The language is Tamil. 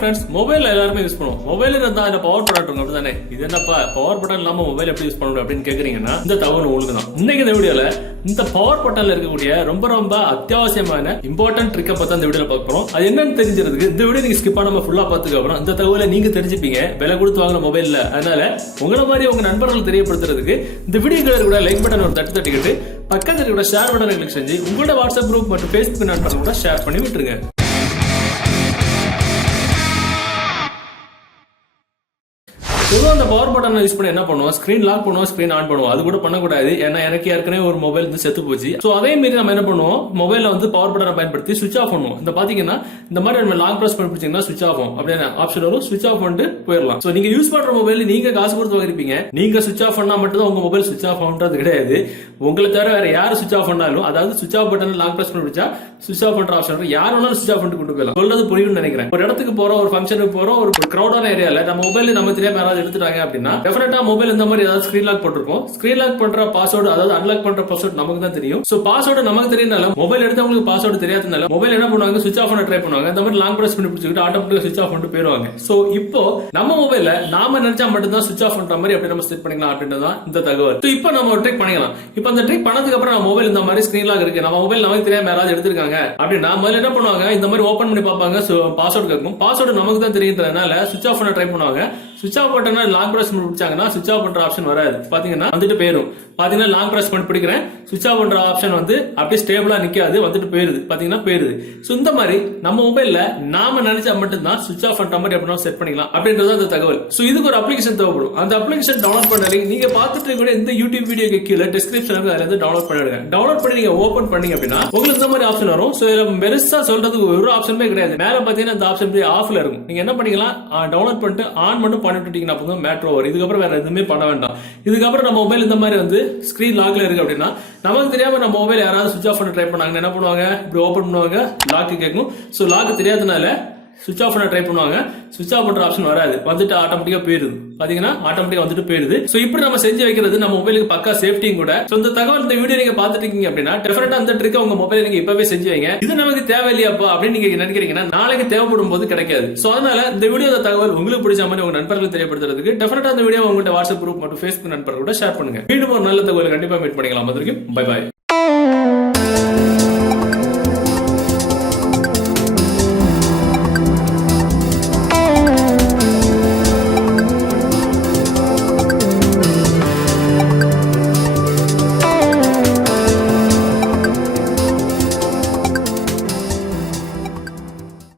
ஃப்ரெண்ட்ஸ், மொபைல் எல்லாருமே யூஸ் பண்ணுவோம். மொபைல் இருந்தா அந்த பவர் பட்டன் இருக்கும் அப்படிதானே. இது என்னப்பா பவர் பட்டன் இல்லாம மொபைல் எப்படி யூஸ் பண்ணணும் அப்படின்னு கேக்குறீங்கன்னா, இந்த தகவல் உங்களுக்கு தான். இன்னைக்கு இந்த வீடியோல இந்த பவர் பட்டன்ல இருக்கக்கூடிய ரொம்ப அத்தியாவசியமான இம்பார்ட்டன்ட் ட்ரிக்கை பத்தி இந்த வீடியோல பார்க்க போறோம். அது என்னன்னு தெரிஞ்சிருக்கு இந்த வீடியோ நீங்க ஸ்கிப் பண்ணாம ஃபுல்லா பாத்துக்க அப்புறம் இந்த தகவலை நீங்க தெரிஞ்சுப்பீங்க. விலை கொடுத்து வாங்கின மொபைல்ல. அதனால உங்களை மாதிரி உங்க நண்பர்கள் தெரியப்படுத்துறதுக்கு இந்த வீடியோ கூட லைக் பட்டன் ஒரு தட்டிக்கிட்டு பக்கத்துல கூட ஷேர் பட்டனை கிளிக் செஞ்சு உங்களோட வாட்ஸ்அப் குரூப் மற்றும் ஃபேஸ்புக் நண்பர்கள் கூட ஷேர் பண்ணி விட்டுருங்க. பொதுவாக அந்த பவர் பட்டன் யூஸ் பண்ணி என்ன பண்ணுவோம், ஸ்கிரீன் லாக் பண்ணுவோம், ஸ்கிரீன் ஆன் பண்ணுவோம். அது கூட பண்ணக்கூடாது. ஏன்னா எனக்கு ஏற்கனவே ஒரு மொபைல் வந்து செத்து போச்சு. ஸோ அதே மாரி நம்ம என்ன பண்ணுவோம், மொபைல வந்து பவர் பட்டனை பயன்படுத்தி சுவிச் ஆஃப் பண்ணுவோம். இந்த பாத்தீங்கன்னா இந்த மாதிரி நம்ம லாங் பிரஸ் பண்ணி பிடிச்சிங்கன்னா சுவிச் ஆஃப் ஆகும். அப்படியே ஆப்ஷன் வரும், சுவிச் ஆஃப் பண்ணிட்டு போயிடலாம். ஸோ நீங்க யூஸ் பண்ற மொபைல் நீங்க காசு கொடுத்து வாங்கிருப்பீங்க. நீங்க சுவிச் ஆஃப் பண்ணா மட்டும் தான் உங்க மொபைல் சுவிச் ஆஃப் ஆகுன்றது கிடையாது. உங்களை தவிர வேற யாரு சுவிச் ஆஃப் பண்ணாலும், அதாவது switch off button long press பண்ணி பிடிச்சா சுவிச் ஆஃப் பண்ற ஆப்ஷன் யார் வேணாலும் சுவிச் ஆஃப் பண்ணிட்டு கொண்டு போயிடலாம். சொல்றது புரியும்னு நினைக்கிறேன். ஒரு இடத்துக்கு போறோம், ஒரு ஃபங்க்ஷனுக்கு போறோம், ஒரு கிரௌடான ஏரியால நம்ம மொபைல் நம்ம தெரியாம யாராவது எடுத்துட்டாங்க அப்படின்னா டெஃபினட்டா மொபைல் இந்த மாதிரி ஏதாவது ஸ்கிரீன் லாக் போட்டிருக்கோம். ஸ்கிரீன் லாக் பண்ற பாஸ்வேர்டு, அதாவது அன்லாக் பண்ற பாஸ்வேர்டு நமக்கு தான் தெரியும். சோ பாஸ்வேர்டு நமக்கு தெரியும்னால மொபைல் எடுத்தவங்களுக்கு பாஸ்வேர்டு தெரியாதனால மொபைல் என்ன பண்ணுவாங்க, சுவிச் ஆஃப் பண்ண ட்ரை பண்ணுவாங்க. இந்த மாதிரி லாங் பிரஸ் பண்ணி பிடிச்சிட்டு ஆட்டோமேட்டிக்கா சுவிச் ஆஃப் பண்ணிட்டு போயிருவாங்க. சோ இப்போ நம்ம மொபைல நாம நினைச்சா மட்டும் தான் சுவிச் ஆஃப் பண்ற மாதிரி அப்படி நம்ம செட் பண்ணிக்கலாம் அப்படின்றதான் இந்த தகவல். சோ இப்போ நம்ம ஒரு ட்ரிக் பண்ணிக்கலாம். இப்போ அந்த ட்ரிக் பண்ணதுக்கு அப்புறம் நம்ம மொபைல் இந்த மாதிரி ஸ்கிரீன் லாக் இருக்கு, நம்ம மொபைல் நமக்கு தெரியாம யாராவது எடுத்திருக்காங்க அப்படின்னா முதல்ல என்ன பண்ணுவாங்க, இந்த மாதிரி ஓபன் பண்ணி பார்ப்பாங்க. பாஸ்வேர்டு கேட்கும். பாஸ்வேர்டு நமக்கு தான் தெரியுன்றதுனால சுவிச் ஆஃப் பண்ண ட்ரை பண்ணுவாங்க. சுவிச் ஆஃப் பட்டனா லாங் பிரஸ் பண்ணி பிடிச்சாங்கன்னா சுவிச் ஆஃப் பண்ற ஆப்ஷன் வராது. பாத்தீங்கன்னா வந்துட்டு போயிடும். பாத்தீங்கன்னா லாங் பிரஸ் பண்ணி பிடிக்கிறேன், சுவிச் ஆஃப் பண்ற ஆப்ஷன் வந்து அப்படியே ஸ்டேபிளா நிக்காது, வந்துட்டு போயிருது. பாத்தீங்கன்னா போயிருது. சோ இந்த மாதிரி நம்ம மொபைல்ல நாம நினைச்சா மட்டும் தான் சுவிச் ஆஃப் பண்ற மாதிரி அப்படின்னா செட் பண்ணிக்கலாம் அப்படின்றது அந்த தகவல். சோ இதுக்கு ஒரு அப்ளிகேஷன் தேவைப்படும். அந்த அப்ளிகேஷன் டவுன்லோட் பண்ணி நீங்க பார்த்துட்டு இருக்க இந்த யூடியூப் வீடியோக்கு கீழே டிஸ்கிரிப்ஷன்ல அதுல இருந்து டவுன்லோட் பண்ணிடுங்க. டவுன்லோட் பண்ணி நீங்க ஓபன் பண்ணீங்க அப்படின்னா உங்களுக்கு இந்த மாதிரி ஆப்ஷன் வரும். சோ இதுல பெருசா சொல்றதுக்கு ஒரு ஆப்ஷனுமே கிடையாது. மேல பாத்தீங்கன்னா இந்த ஆப்ஷன் ஆஃப்ல இருக்கும். நீங்க என்ன பண்ணிக்கலாம், டவுன்லோட் பண்ணிட்டு ஆன் மட்டும் பண்ணிட்டீங்கன்னா போதும், மேட்ரு ஓவர். இதுக்கப்புறம் வேற எதுவுமே பண்ண வேண்டாம். இதுக்கப்புறம் நம்ம மொபைல் இந்த மாதிரி வந்து ஸ்கிரீன் லாக்ல இருக்கு அப்படின்னா நமக்கு தெரியாம நம்ம மொபைல் யாராவது சுவிச் ஆஃப் பண்ண ட்ரை பண்ணாங்க, என்ன பண்ணுவாங்க, இப்படி ஓபன் பண்ணுவாங்க, லாக் கேட்கும். சோ லாக் தெரியாதனால சுவிச் ஆஃப் பண்ண ட்ரை பண்ணுவாங்க. சுவிச் ஆஃப் பண்ற ஆப்ஷன் வராது, வந்துட்டு ஆட்டோமேட்டிக்கா போயிருது. பாத்தீங்கன்னா ஆட்டோமேட்டிக்கா வந்துட்டு போயிருது. சோ இப்படி நம்ம செஞ்சு வைக்கிறது நம்ம மொபைலுக்கு பக்கா சேஃப்டியும் கூட. சோ இந்த தகவல் இந்த வீடியோ நீங்க பாத்துட்டு இருக்கீங்க அப்படின்னா டெஃபினட்டா அந்த ட்ரிக் உங்க மொபைல் நீங்க இப்பவே செஞ்சு வைங்க. இது நமக்கு தேவையில்லையாப்பா அப்படின்னு நீங்க நினைக்கிறீங்கன்னா நாளைக்கு தேவைப்படும் போது கிடைக்காது. சோ அதனால இந்த வீடியோ தகவல் உங்களுக்கு பிடிச்ச மாதிரி உங்க நண்பர்களுக்கு தெரியப்படுத்துறதுக்கு டெஃபினட்டா இந்த வீடியோ உங்கள்ட்ட வாட்ஸ்அப் குரூப் மற்றும் ஃபேஸ்புக் நண்பர்களோட ஷேர் பண்ணுங்க. மீண்டும் ஒரு நல்ல தகவல் கண்டிப்பா மீட் பண்ணிக்கலாம். அது வரைக்கும் பை பாய்.